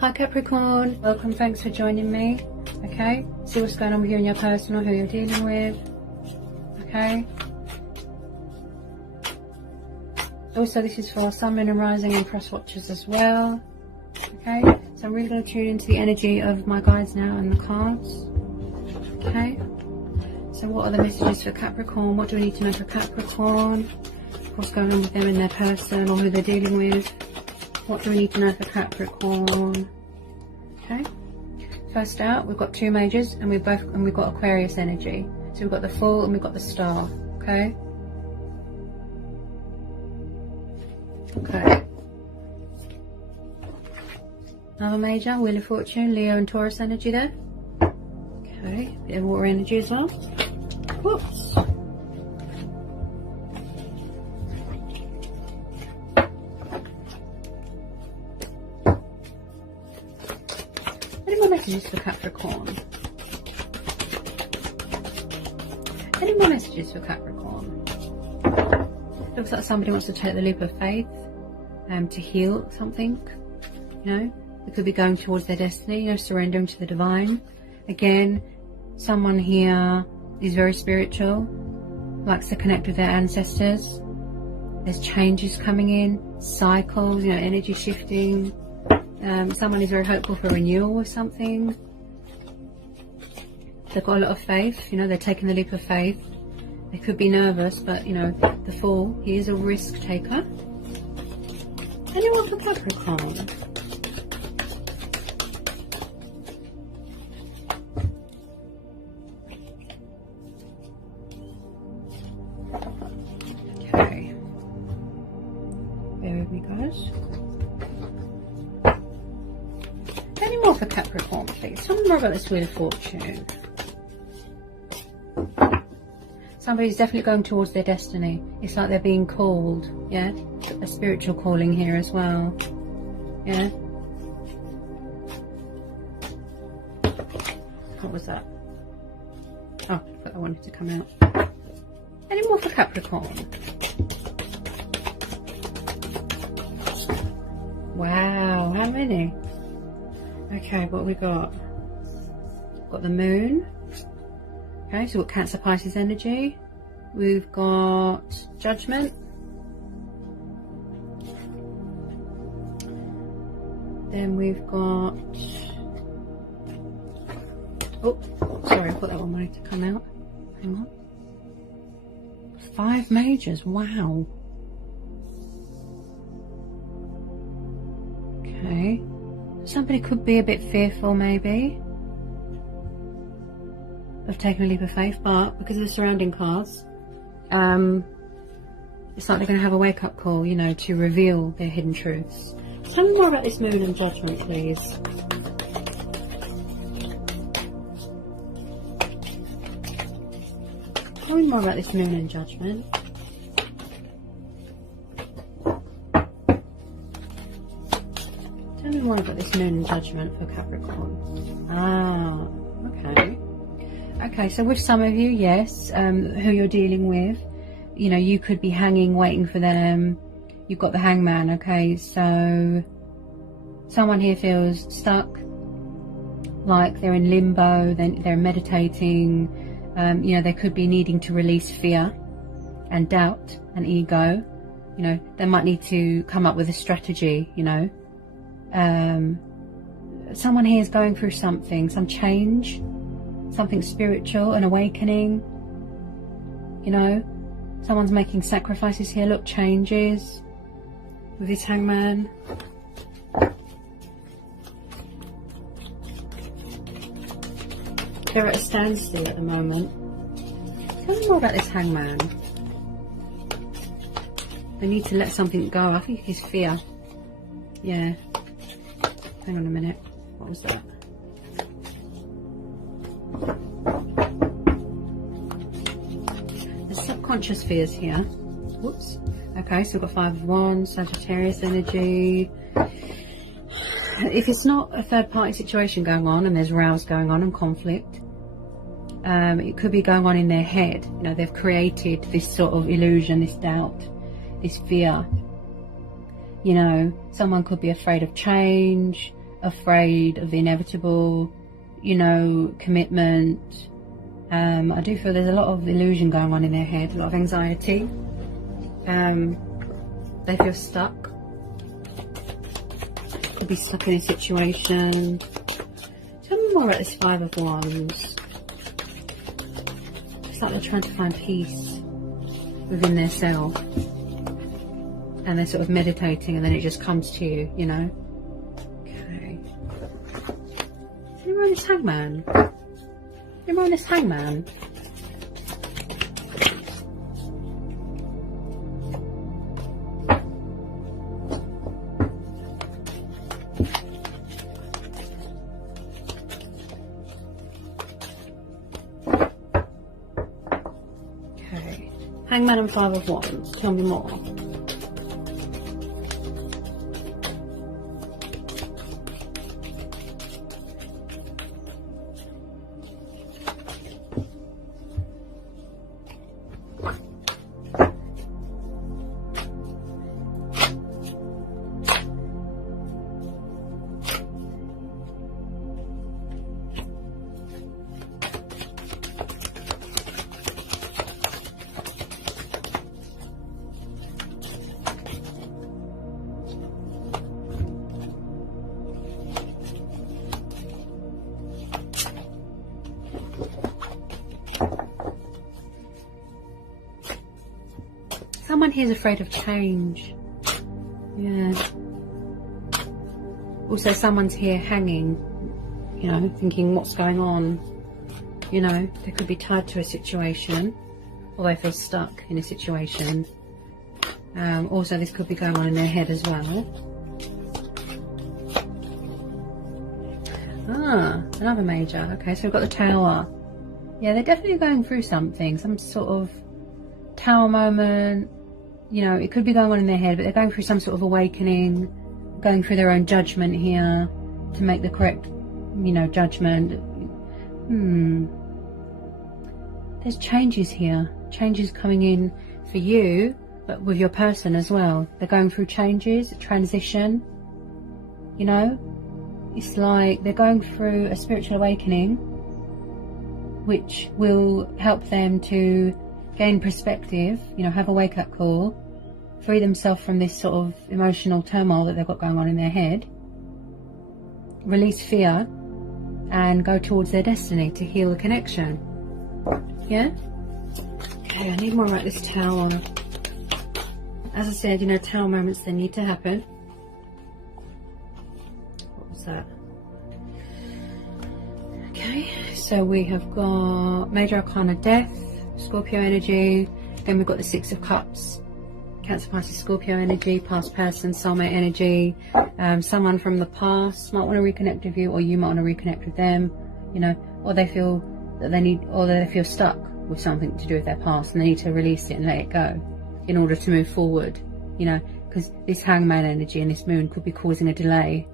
Hi Capricorn, welcome, thanks for joining me. Okay, see what's going on with you and your personal, who you're dealing with. Okay. Also, this is for Sun, Moon and Rising and cross watchers as well. Okay, so I'm really going to tune into the energy of my guides now and the cards. Okay, so what are the messages for Capricorn? What do we need to know for Capricorn? What's going on with them and their person, or who they're dealing with? What do we need to know for Capricorn? Okay, first out we've got two majors, and we've got Aquarius energy. So we've got the Fool and we've got the Star. Okay. Okay. Another major, Wheel of Fortune, Leo and Taurus energy there. Okay, bit of water energy as well. Whoops. Any more messages for Capricorn? Any more messages for Capricorn? Looks like somebody wants to take the leap of faith to heal something. You know, they could be going towards their destiny, you know, surrendering to the divine. Again, someone here is very spiritual, likes to connect with their ancestors. There's changes coming in, cycles, you know, energy shifting. Someone is very hopeful for renewal with something. They've got a lot of faith, you know, they're taking the leap of faith. They could be nervous, but, you know, the Fool, he is a risk taker. Anyone for Capricorn? Okay. Bear with me, guys. Any more for Capricorn, please? Tell me more about this Wheel of Fortune. Somebody's definitely going towards their destiny. It's like they're being called, yeah? A spiritual calling here as well, yeah? What was that? Oh, I thought I wanted to come out. Any more for Capricorn? Wow, how many? Okay, what we got? Got the Moon. Okay, so we've got Cancer, Pisces energy. We've got Judgment. Then we've got... Oh, sorry, I thought that one wanted to come out. Hang on. 5 majors, wow. Okay. Somebody could be a bit fearful, maybe, of taking a leap of faith, but because of the surrounding cards, it's like they're going to have a wake-up call, you know, to reveal their hidden truths. Tell me more about this Moon and Judgment, please. Tell me more about this Moon and Judgment. Tell me more about this Moon and Judgment for Capricorn. Ah, okay. Okay, so with some of you, yes, who you're dealing with, you know, you could be hanging, waiting for them. You've got the Hangman, okay, so someone here feels stuck, like they're in limbo, they're meditating, you know, they could be needing to release fear and doubt and ego. You know, they might need to come up with a strategy, you know. Someone here is going through something, some change, something spiritual, an awakening, you know. Someone's making sacrifices here. Look, changes with this Hangman. They're at a standstill at the moment. Tell me more about this Hangman. They need to let something go. I think it's fear. Yeah. Hang on a minute. What was that? There's subconscious fears here. Whoops. Okay, so we've got 5 of Wands, Sagittarius energy. If it's not a third party situation going on and there's rows going on and conflict, it could be going on in their head. You know, they've created this sort of illusion, this doubt, this fear. You know, someone could be afraid of change. afraid of the inevitable, you know, commitment. I do feel there's a lot of illusion going on in their head, a lot of anxiety. They feel stuck. Could be stuck in a situation. Tell me more about this Five of Wands. It's like they're trying to find peace within their self. And they're sort of meditating, and then it just comes to you, you know. Okay. You're on this Hangman. You're on this Hangman. Okay. Hangman and Five of Wands. Tell me more. Someone here is afraid of change. Yeah. Also, someone's here hanging, you know, thinking what's going on. You know, they could be tied to a situation, or they feel stuck in a situation. Also, this could be going on in their head as well. Ah, another major. Okay, so we've got the Tower. Yeah, they're definitely going through something, some sort of Tower moment. You know, it could be going on in their head, but they're going through some sort of awakening, going through their own judgment here to make the correct, you know, judgment. There's changes here, changes coming in for you, but with your person as well. They're going through changes, transition, you know. It's like they're going through a spiritual awakening, which will help them to gain perspective, you know, have a wake-up call, free themselves from this sort of emotional turmoil that they've got going on in their head, release fear, and go towards their destiny to heal the connection. Yeah? Okay, I need more about this Tower. As I said, you know, Tower moments, they need to happen. What was that? Okay, so we have got Major Arcana Death, Scorpio energy, then we've got the Six of Cups, Cancer, Pisces, Scorpio energy, past person, soulmate energy. Someone from the past might want to reconnect with you, or you might want to reconnect with them, you know, or they feel that they need, or they feel stuck with something to do with their past and they need to release it and let it go in order to move forward, you know, because this Hangman energy and this Moon could be causing a delay,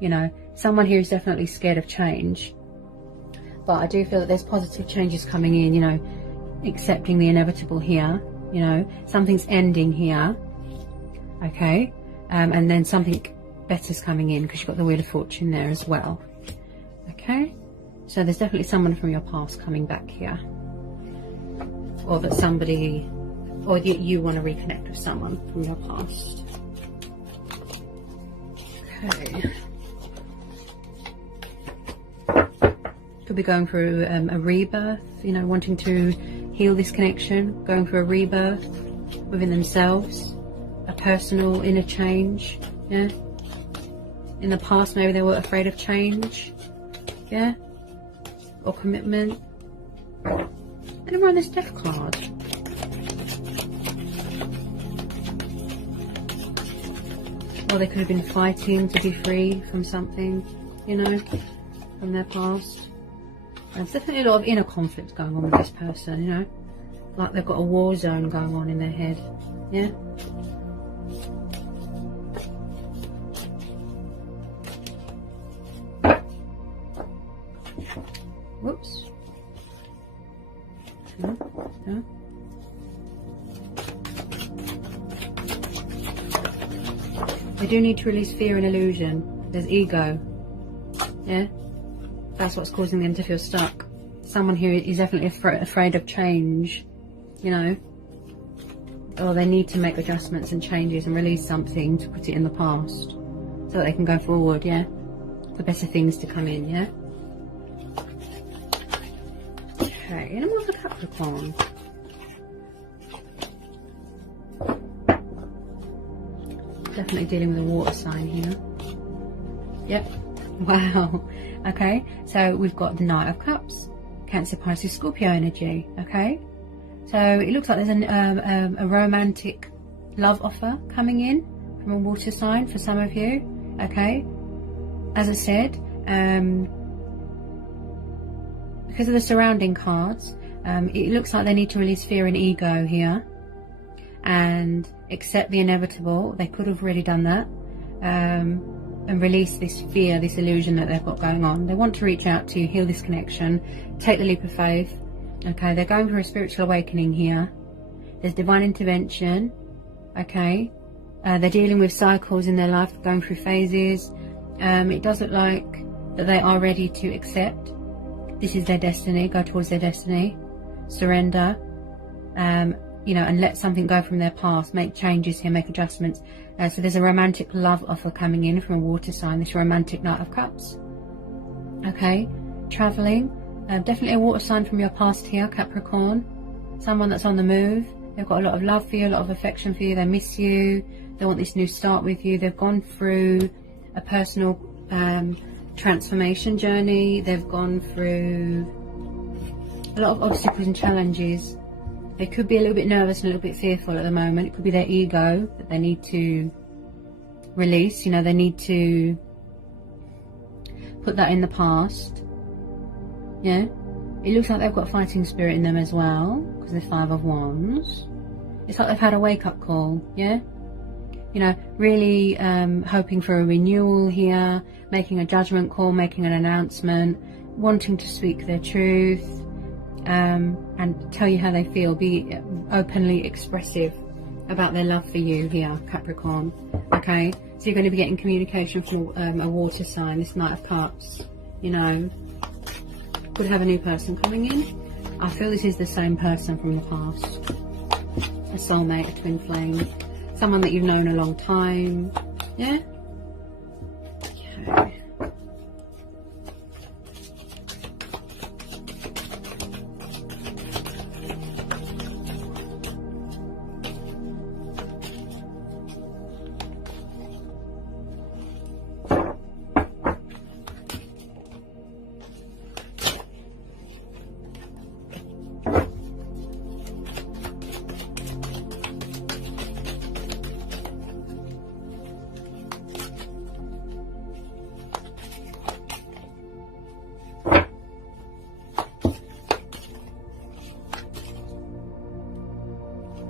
you know. Someone here is definitely scared of change, but I do feel that there's positive changes coming in, you know, accepting the inevitable here, you know, something's ending here, okay, and then something better's coming in, because you've got the Wheel of Fortune there as well. Okay, so there's definitely someone from your past coming back here, or that somebody, or that you want to reconnect with someone from your past. Okay, could be going through a rebirth, you know, wanting to heal this connection, going through a rebirth within themselves, a personal inner change. Yeah, in the past maybe they were afraid of change, yeah, or commitment. And around this Death card, or they could have been fighting to be free from something, you know, from their past. There's definitely a lot of inner conflict going on with this person, you know, like they've got a war zone going on in their head. Yeah. Whoops. No. They do need to release fear and illusion. There's ego, Yeah, that's what's causing them to feel stuck. Someone who is definitely afraid of change, you know, or they need to make adjustments and changes and release something to put it in the past so that they can go forward, yeah, for better things to come in, yeah. Okay, and more for Capricorn. Definitely dealing with a water sign here. Yep. Wow. Okay, so we've got the Knight of Cups, Cancer, Pisces, Scorpio energy. Okay, so it looks like there's a romantic love offer coming in from a water sign for some of you. Okay, as I said, because of the surrounding cards, it looks like they need to release fear and ego here and accept the inevitable. They could have really done that, and release this fear, this illusion that they've got going on. They want to reach out to you, heal this connection, take the leap of faith. Okay, they're going for a spiritual awakening here. There's divine intervention. Okay, they're dealing with cycles in their life, going through phases. It does look like that they are ready to accept this is their destiny, go towards their destiny, surrender, you know, and let something go from their past, make changes here, make adjustments. So there's a romantic love offer coming in from a water sign, this romantic Knight of Cups. Okay, traveling, definitely a water sign from your past here, Capricorn. Someone that's on the move. They've got a lot of love for you, a lot of affection for you. They miss you. They want this new start with you. They've gone through a personal transformation journey. They've gone through a lot of obstacles and challenges. They could be a little bit nervous and a little bit fearful at the moment. It could be their ego that they need to release. You know, they need to put that in the past. Yeah, it looks like they've got fighting spirit in them as well, because they're Five of Wands. It's like they've had a wake-up call. Yeah, you know, really hoping for a renewal here, making a judgment call, making an announcement, wanting to speak their truth, and tell you how they feel, be openly expressive about their love for you here, Capricorn. Okay, so you're going to be getting communication from a water sign, this Knight of Cups. You know, could have a new person coming in. I feel this is the same person from the past, a soulmate, a twin flame, someone that you've known a long time. Yeah. Okay.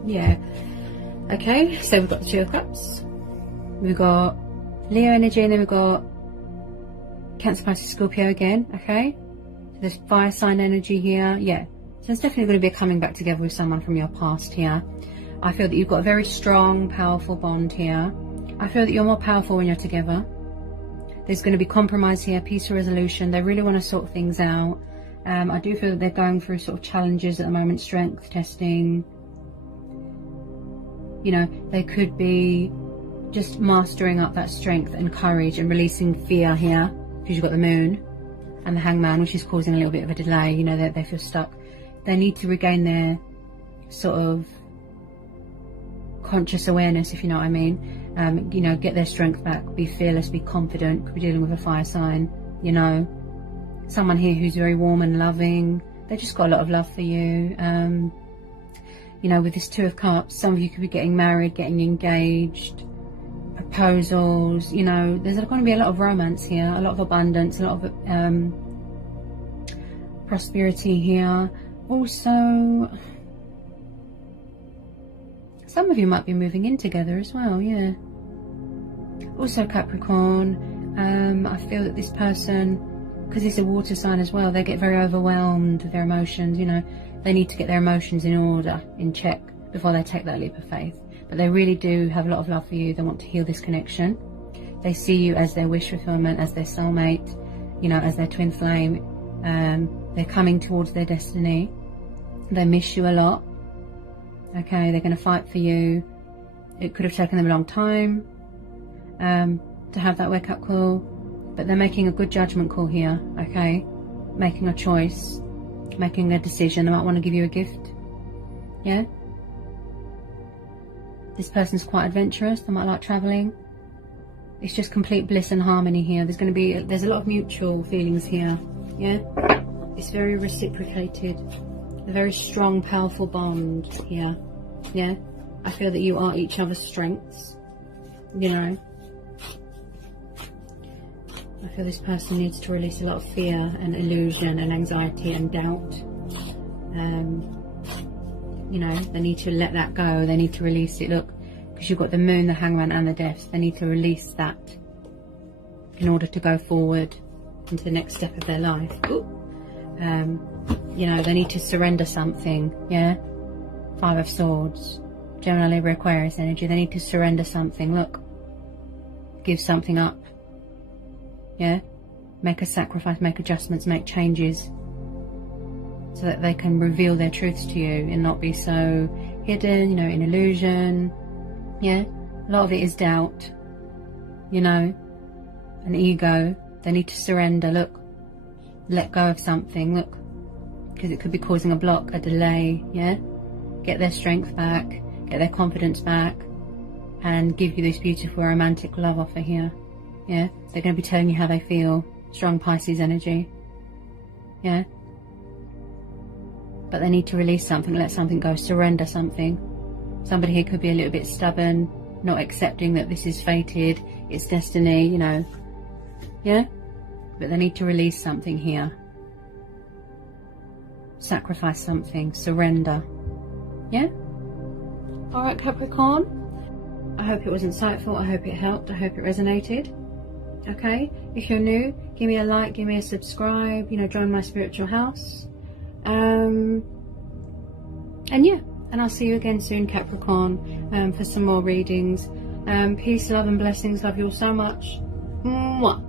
Yeah, okay, so we've got the Two of Cups, we've got Leo energy, and then we've got Cancer, Pisces, Scorpio again. Okay, so there's fire sign energy here. Yeah, so there's definitely going to be a coming back together with someone from your past here. I feel that you've got a very strong, powerful bond here. I feel that you're more powerful when you're together. There's going to be compromise here, peaceful resolution. They really want to sort things out. I do feel that they're going through sort of challenges at the moment, strength testing. You know, they could be just mastering up that strength and courage and releasing fear here, because you've got the Moon and the Hangman, which is causing a little bit of a delay. You know, they feel stuck. They need to regain their sort of conscious awareness, if you know what I mean. You know, get their strength back, be fearless, be confident. Could be dealing with a fire sign, you know. Someone here who's very warm and loving. They just got a lot of love for you. You know, with this Two of Cups, some of you could be getting married, getting engaged, proposals. You know, there's going to be a lot of romance here, a lot of abundance, a lot of prosperity here. Also, some of you might be moving in together as well, yeah. Also, Capricorn, I feel that this person, because it's a water sign as well, they get very overwhelmed with their emotions. You know, they need to get their emotions in order, in check, before they take that leap of faith. But they really do have a lot of love for you. They want to heal this connection. They see you as their wish fulfillment, as their soulmate. you know, as their twin flame. They're coming towards their destiny. They miss you a lot. Okay, they're going to fight for you. It could have taken them a long time to have that wake up call, but they're making a good judgment call here. Okay, making a choice, making a decision. They might want to give you a gift. Yeah, this person's quite adventurous. They might like traveling. It's just complete bliss and harmony here. There's a lot of mutual feelings here. Yeah, it's very reciprocated. A very strong, powerful bond here. Yeah, I feel that you are each other's strengths. You know, I feel this person needs to release a lot of fear and illusion and anxiety and doubt. You know, they need to let that go. They need to release it. Look, because you've got the Moon, the Hangman and the Death. They need to release that in order to go forward into the next step of their life. You know, they need to surrender something. Yeah, 5 of Swords, Gemini, Libra, Aquarius energy. They need to surrender something. Look, give something up. Yeah, make a sacrifice, make adjustments, make changes, so that they can reveal their truths to you and not be so hidden, you know, in illusion. Yeah, a lot of it is doubt, you know, and ego. They need to surrender. Look, let go of something. Look, because it could be causing a block, a delay. Yeah, get their strength back, get their confidence back, and give you this beautiful romantic love offer here. Yeah, they're going to be telling you how they feel. Strong Pisces energy. Yeah, but they need to release something, let something go, surrender something. Somebody here could be a little bit stubborn, not accepting that this is fated, it's destiny, you know. Yeah, but they need to release something here. Sacrifice something, surrender. Yeah? Alright, Capricorn, I hope it was insightful, I hope it helped, I hope it resonated. Okay, if you're new, give me a like, give me a subscribe, you know, join my spiritual house. And yeah, and I'll see you again soon, Capricorn, for some more readings. Peace, love and blessings. Love you all so much. Mwah.